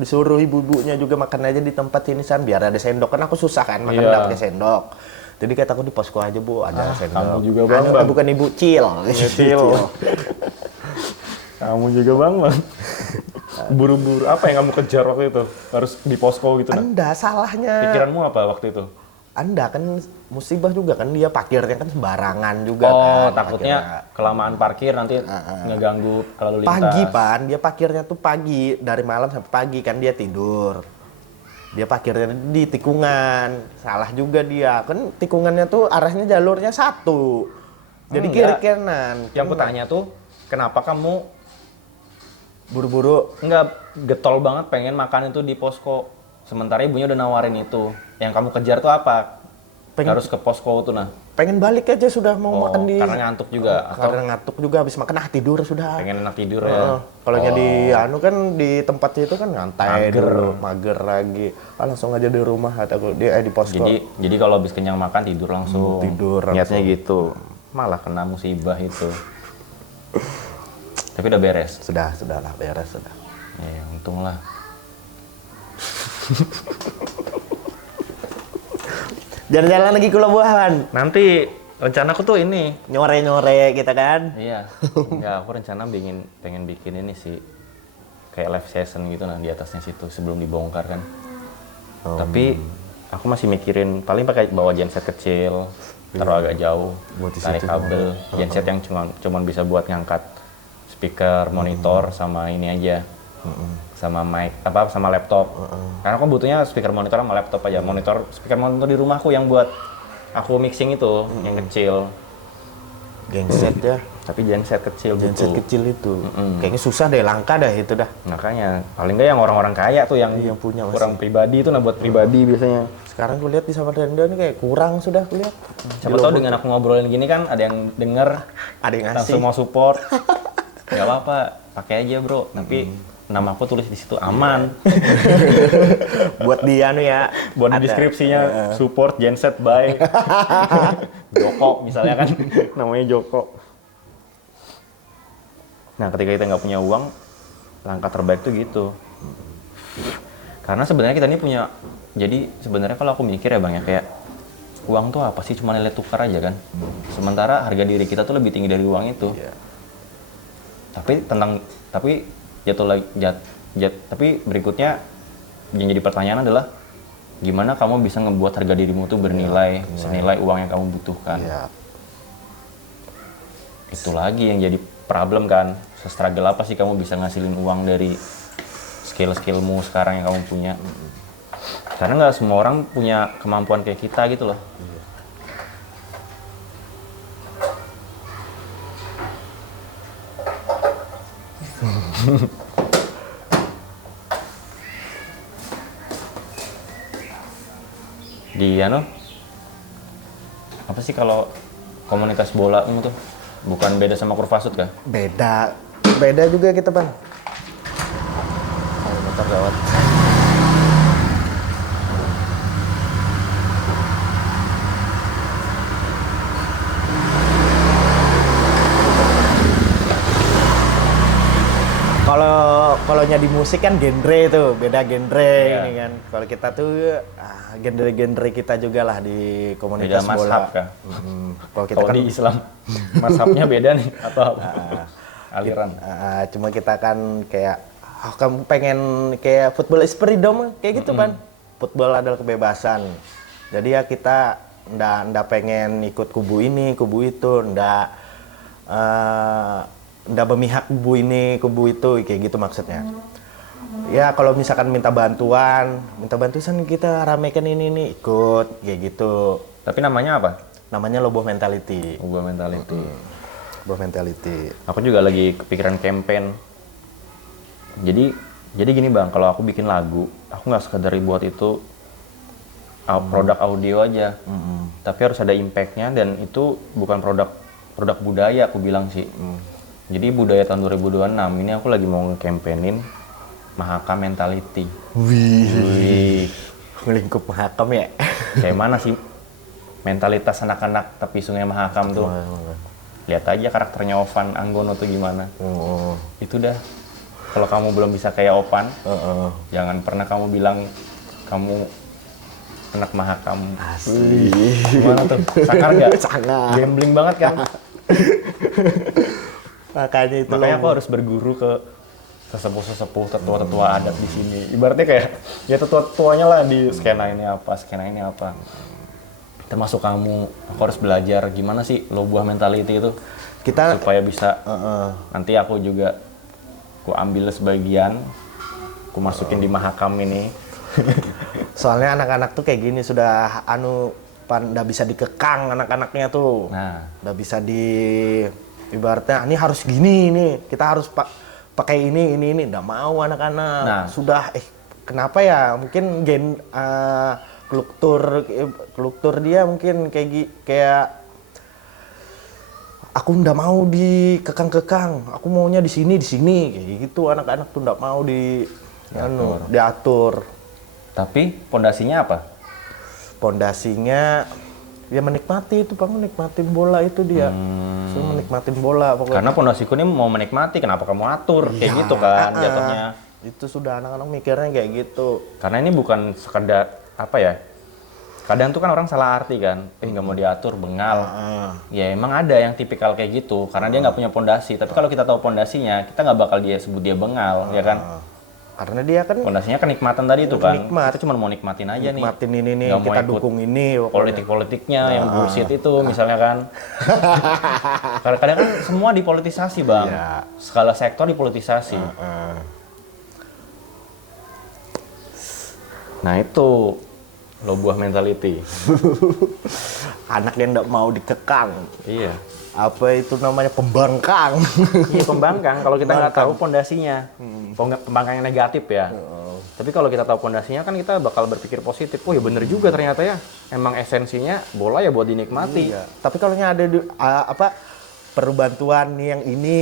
Disuruh ibu-ibunya juga makan aja di tempat ini San, biar ada sendok. Kan aku susah kan makan Iya. nggak pakai sendok. Jadi kataku di posko aja Bu, ada sendok. kamu juga, Bang. Bukan Ibu Cil. Cil. Kamu juga bang. Buru-buru apa yang kamu kejar waktu itu? Harus di posko gitu nah? Anda salahnya. Pikiranmu apa waktu itu? Anda kan musibah juga kan, dia parkirnya kan sembarangan juga Oh, kan. takutnya parkirnya. kelamaan parkir nanti ngeganggu lalu lintas. Pagi Pan, dia parkirnya tuh pagi, dari malam sampai pagi kan dia tidur. Dia parkirnya di tikungan, salah juga dia. Kan tikungannya tuh arahnya jalurnya satu. Jadi kiri kanan. Yang aku tanya tuh, kenapa kamu Buru-buru. getol banget pengen makan itu di posko? Sementara ibunya udah nawarin itu. Yang kamu kejar tuh apa? harus ke posko tuh nah. pengen balik aja sudah mau makan di Karena ngantuk juga atau karena ngantuk juga habis makan tidur sudah. pengen enak tidur ya. Kalau di anu kan di tempat itu kan ngantai dulu, mager lagi. Langsung aja di rumah atau di posko. Jadi kalau habis kenyang makan tidur langsung. Tidur Niatnya gitu. Malah kena musibah itu. Tapi udah beres. Sudah lah beres sudah. Ya, untung lah. Jalan-jalan lagi ke Labuhan. Nanti rencanaku tuh ini. Nyore-nyore kita kan. Iya. Enggak, aku rencana pengen bikin ini sih. Kayak live session gitu nah di atasnya situ sebelum dibongkar kan. Tapi aku masih mikirin paling pakai bawa genset kecil, taruh agak jauh, tarik kabel, genset yang cuman bisa buat ngangkat speaker, monitor sama ini aja. Sama mic sama laptop. Karena aku butuhnya speaker monitor sama laptop aja. Speaker monitor di rumahku yang buat aku mixing itu yang kecil. Genset ya. Tapi genset kecil Genset kecil itu. Kayaknya susah deh, langka dah itu dah. Makanya paling nggak yang orang-orang kaya tuh yang punya orang pribadi itu nah buat pribadi biasanya. Sekarang gue lihat di Samarinda ini kayak kurang sudah gue lihat. Siapa tahu dengan aku ngobrolin gini kan ada yang denger, Ada yang ngasih. langsung mau support. Gak apa-apa, pakai aja bro. Tapi nama aku tulis di situ aman. Buat dia anu ya. Buat di deskripsinya support genset by Joko misalnya kan. Namanya Joko. Nah ketika kita nggak punya uang, langkah terbaik tuh gitu. Karena sebenarnya kita ini punya, jadi sebenarnya kalau aku mikir ya bang ya kayak uang tuh apa sih, cuma nilai tukar aja kan. Sementara harga diri kita tuh lebih tinggi dari uang itu. Tapi berikutnya yang jadi pertanyaan adalah gimana kamu bisa ngebuat harga dirimu tuh bernilai senilai uang yang kamu butuhkan. Itu lagi yang jadi problem kan. Se-struggle apa sih kamu bisa ngasilin uang dari skill-skillmu sekarang yang kamu punya. Karena nggak semua orang punya kemampuan kayak kita gitu loh. Apa sih kalau komunitas bola itu tuh bukan beda sama Kurvasut kah? Beda juga kita bang. Motor gawat. Kalau di musik kan genre tuh beda genre ini kan. Kalau kita tuh genre kita juga lah di komunitas beda bola. Mazhab kah? Kalau kita Kalau kan di Islam mazhabnya beda nih atau apa? Aliran. Cuma kita kan kayak kamu pengen kayak football is freedom kayak gitu kan. Football adalah kebebasan. Jadi ya kita ndak pengen ikut kubu ini, kubu itu, ndak memihak kubu ini, kubu itu, kayak gitu maksudnya. Ya kalau misalkan minta bantuan kita ramekan ini ikut, kayak gitu. Tapi namanya apa? Namanya Loboh Mentality. Ubah mentality. Loboh Mentality. Aku juga lagi kepikiran campaign. Jadi gini bang, kalau aku bikin lagu, aku nggak sekedar buat itu produk audio aja, tapi harus ada impact-nya dan itu bukan produk budaya aku bilang sih. Jadi budaya tahun 2026 ini aku lagi mau nge-campaignin Mahakam Mentality. Wih. Lingkup Mahakam ya. Kayak mana sih mentalitas anak-anak tapi Sungai Mahakam tuh? Lihat aja karakternya Ovan Anggono tuh gimana. Itu dah. Kalau kamu belum bisa kayak Ovan, jangan pernah kamu bilang kamu anak Mahakam. Asli. Gimana tuh? Sakar nggak? Sangat. Gambling banget kan? Makanya aku harus berguru ke sesepuh-sesepuh, tetua-tetua adat di sini. Ibaratnya kayak ya tetua-tetuanya lah di skena ini apa. Termasuk kamu, aku harus belajar gimana sih Loboh Mentality itu supaya bisa nanti aku juga aku ambil sebagian, aku masukin di Mahakam ini. Soalnya anak-anak tuh kayak gini sudah nggak bisa dikekang anak-anaknya tuh. Nah, Nggak bisa ibaratnya ini harus gini nih, kita harus pakai ini nggak mau anak-anak. Nah. Sudah kenapa ya? Mungkin kultur dia mungkin kayak aku ndak mau dikekang-kekang, aku maunya di sini kayak gitu. Anak-anak tuh ndak mau diatur. Tapi pondasinya apa? Pondasinya ya menikmati itu, Bang, menikmatin bola itu dia. Menikmatin bola pokoknya. Karena pondasiku ini mau menikmati, kenapa kamu atur? Kayak gitu kan jatuhnya. Itu sudah anak-anak mikirnya kayak gitu. Karena ini bukan sekedar apa ya? Kadang tuh kan orang salah arti kan, nggak mau diatur, bengal. Ya emang ada yang tipikal kayak gitu, karena dia nggak punya pondasi. Tapi kalau kita tahu pondasinya, kita nggak bakal dia sebut dia bengal, ya kan? Karena dia kan pondasinya kenikmatan tadi itu kan. Nikmat. Kita cuma mau nikmatin aja nikmatin nih. ini nih, Nggak mau kita ikut dukung ini. Politik-politiknya yang bullshit itu misalnya kan. Kadang-kadang kan semua dipolitisasi, Bang. Iya. Skala sektor dipolitisasi. Nah itu lo buah mentality. Anak yang nggak mau dikekang. Iya. Apa itu namanya, pembangkang. Iya, pembangkang kalau kita nggak tahu pondasinya. Pembangkang yang negatif ya. Tapi kalau kita tahu pondasinya kan kita bakal berpikir positif. Oh ya bener juga ternyata ya. Emang esensinya bola ya buat dinikmati. Iya. Tapi kalau ada perlu bantuan nih yang ini,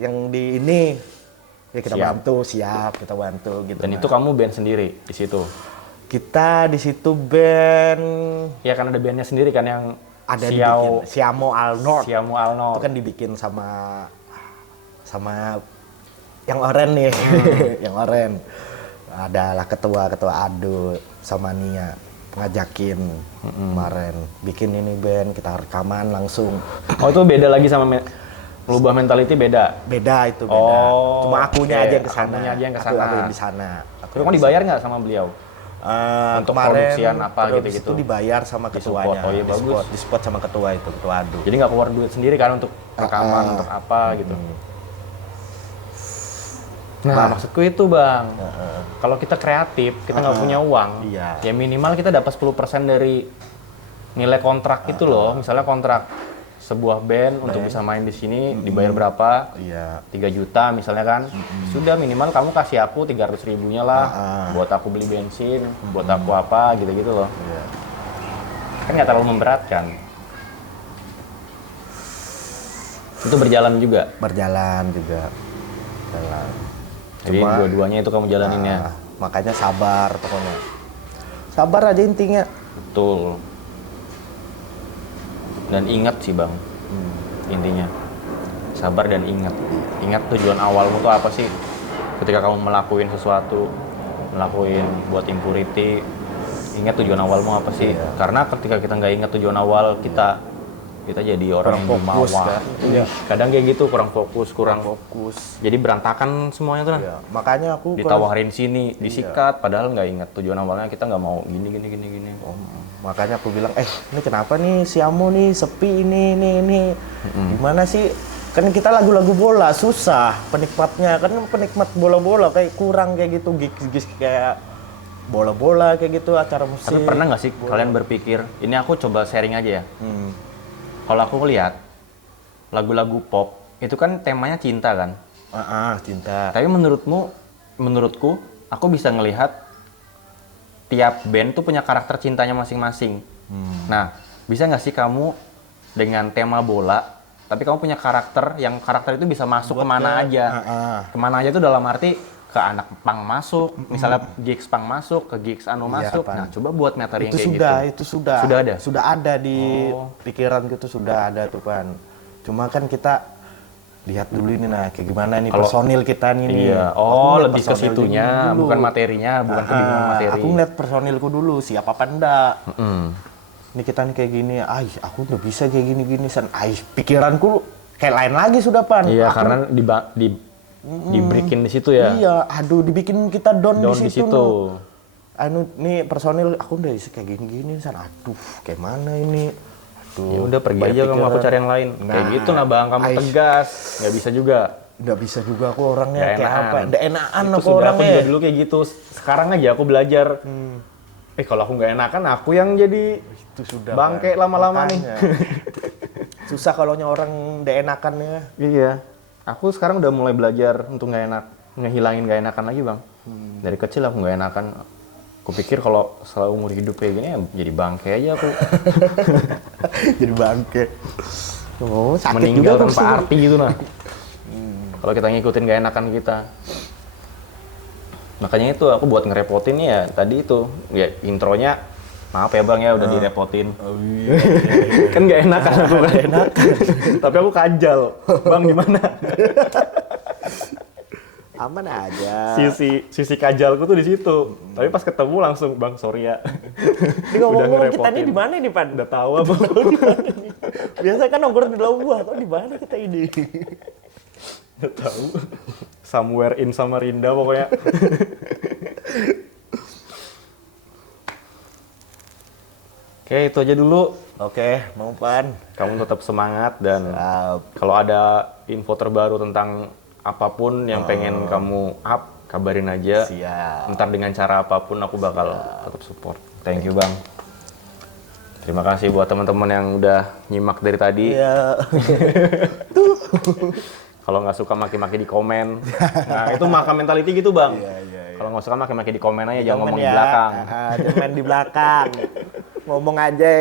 yang di ini, ya kita bantu, kita bantu gitu. Dan itu kamu band sendiri di situ. Kita di situ band, ya kan ada bandnya sendiri kan yang ada dibikin Siamo Al Nord. Itu kan dibikin sama yang oren nih. Yang oren. Adalah ketua Ado sama Nia ngajakin kemarin bikin ini band, kita rekaman langsung. Oh itu beda lagi sama Merubah Mentality beda? Beda itu beda. Cuma akunya aja yang kesana. Akunya aja yang kesana. Aku yang di sana. Kamu dibayar nggak sama beliau? Untuk produksian apa gitu-gitu? Itu dibayar sama ketuanya. Oh iya bagus. Di support sama ketua itu, ketua Ado. Jadi nggak keluar duit sendiri kan untuk rekaman, untuk apa gitu? Nah maksudku itu Bang, kalau kita kreatif, kita nggak punya uang, ya minimal kita dapat 10% dari nilai kontrak itu loh. Misalnya kontrak sebuah band untuk bisa main di sini dibayar berapa? 3 juta misalnya kan. Sudah minimal kamu kasih aku 300 ribunya lah buat aku beli bensin, buat aku apa gitu-gitu loh. Kan nggak terlalu memberatkan. Itu berjalan juga? Berjalan juga. Jadi dua-duanya itu kamu jalanin ya? Makanya sabar pokoknya. Sabar aja intinya. Betul. Dan ingat sih Bang, intinya. Sabar dan ingat. Ingat tujuan awalmu tuh apa sih? Ketika kamu melakukan sesuatu, melakukan buat Impurity, ingat tujuan awalmu apa sih? Karena ketika kita nggak ingat tujuan awal, kita jadi orang yang fokus kan? Kadang kayak gitu, kurang fokus. Jadi berantakan semuanya tuh. Makanya aku ditawarin sini, disikat, padahal nggak ingat tujuan awalnya, kita nggak mau gini. Makanya aku bilang, ini kenapa nih Siamo nih sepi ini. Gimana sih? Kan kita lagu-lagu bola susah penikmatnya, kan penikmat bola-bola kayak kurang kayak gitu, gigs kayak bola-bola kayak gitu, acara musik. Tapi pernah nggak sih kalian berpikir, ini aku coba sharing aja ya. Kalau aku lihat lagu-lagu pop itu kan temanya cinta kan? Cinta. Tapi menurutku, aku bisa ngelihat tiap band tuh punya karakter cintanya masing-masing. Nah, bisa nggak sih kamu dengan tema bola, tapi kamu punya karakter itu bisa masuk kemana aja? Kemana aja tuh dalam arti ke anak pang masuk, misalnya gigs pang masuk, ke gigs masuk. Nah, coba buat materi yang kayak gitu. Itu sudah ada. Sudah ada di pikiran gitu, sudah ada tuh Pan. Cuma kan kita lihat dulu ini kayak gimana nih personil kita nih. Iya. Lebih ke situnya, bukan materinya, bukan kebingungan materi. Aku ngeliat personilku dulu, siapa apa enggak. Ini kita nih kayak gini, aku udah bisa kayak gini san. Pikiranku kayak lain lagi sudah Pan. Iya, karena dibreakin di situ ya. Iya, dibikin kita down di situ. Nih personil aku udah bisa kayak gini san. Kayak mana ini? Ya udah pergi aja kamu, aku cari yang lain. Kayak gitu Bang, kamu tegas. Nggak bisa juga. Nggak bisa juga aku orangnya kayak apa? Nggak enakan aku orangnya. Aku juga dulu kayak gitu. Sekarang aja aku belajar. Kalau aku nggak enakan, aku yang jadi itu sudah bangke lama-lama nih. Susah kalau orang nggak enakan ya. Iya. Aku sekarang udah mulai belajar untuk ngehilangin nggak enakan lagi Bang. Dari kecil aku nggak enakan. Kupikir kalau selalu umur hidup kayak gini ya jadi bangke aja aku. Jadi bangke. Oh, sakit Meninggal juga tanpa pasti. arti gitu nah. Kalau kita ngikutin gak enakan kita. Makanya itu aku buat ngerepotin ya tadi itu. Ya intronya maaf ya Bang ya udah direpotin. Oh, iya. Kan gak enakan aku kan enak. Tapi aku kajal. Bang gimana? Aman aja. Sisi kajalku tuh di situ. Tapi pas ketemu langsung Bang sorry ya. Ini ngomong-ngomong kita ngerepotin. ini di mana nih, Pan? Udah tahu apa? Biasa kan nongkrong di Labuan, kok di mana kita ini? Udah tahu. Somewhere in Samarinda pokoknya. Oke, itu aja dulu. Oke, mau Pan. Kamu tetap semangat dan Siap. kalau ada info terbaru tentang apapun yang pengen kamu up, kabarin aja. Siap. Ntar dengan cara apapun aku bakal tetap support. Thank you Bang. Terima kasih buat teman-teman yang udah nyimak dari tadi. Iya. Kalau nggak suka maki-maki di komen. Nah itu maka mentality gitu Bang. Iya. Kalau nggak suka maki-maki di komen aja, jangan Komen ngomong ya. di belakang. Jangan main di belakang. Ngomong aja.